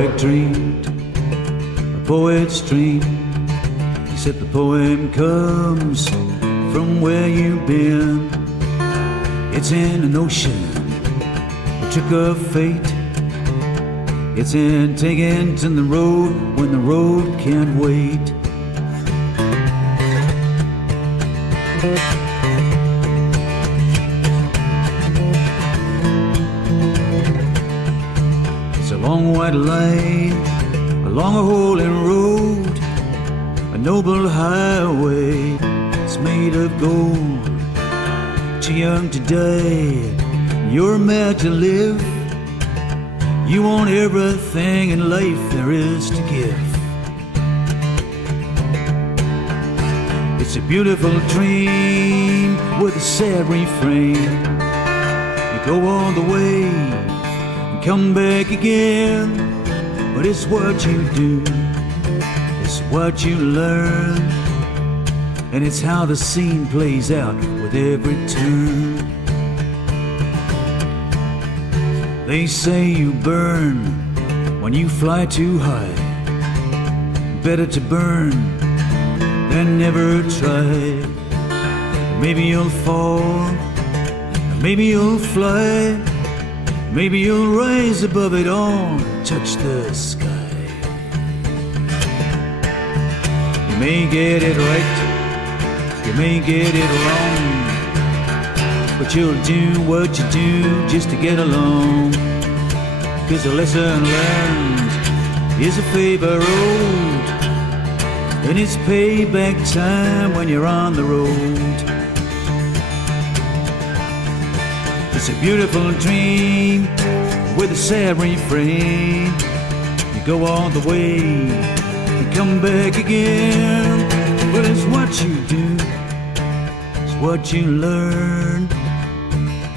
poet dreamed a poet's dream, except the poem comes from where you've been. It's in an ocean, a trick of fate. It's in taking to the road when the road can't wait. It's a long white line along a rolling road, a noble highway. It's made of gold. Too young to die, you're mad to live. You want everything in life there is to give. It's a beautiful dream with a sad refrain. You go all the way and come back again, but it's what you do, it's what you learn, and it's how the scene plays out with every turn. They say you burn when you fly too high. Better to burn than never try. Maybe you'll fall, maybe you'll fly, maybe you'll rise above it all and touch the sky. You may get it right, you may get it wrong, but you'll do what you do just to get along. 'Cause a lesson learned is a favor owed, and it's payback time when you're on the road. It's a beautiful dream with a sad refrain. You go all the way and come back again, but it's what you do, it's what you learn,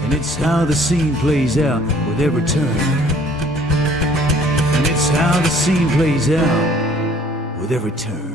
and it's how the scene plays out with every turn. And it's how the scene plays out with every turn.